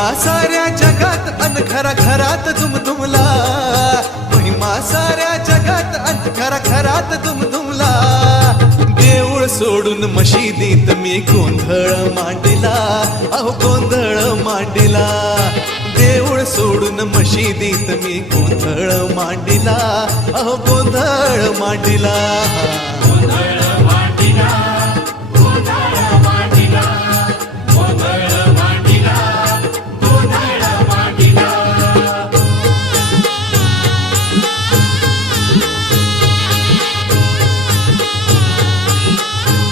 महिमा साऱ्या जगात अन घरा घरात दुमदुमला, महिमा साऱ्या जगात अन घरा घरात दुमदुमला. देऊळ सोडून मशिदीत मी गोंधळ मांडला, अहो गोंधळ मांडला. देऊळ सोडून मशिदीत मी गोंधळ मांडला, अहो गोंधळ मांडला.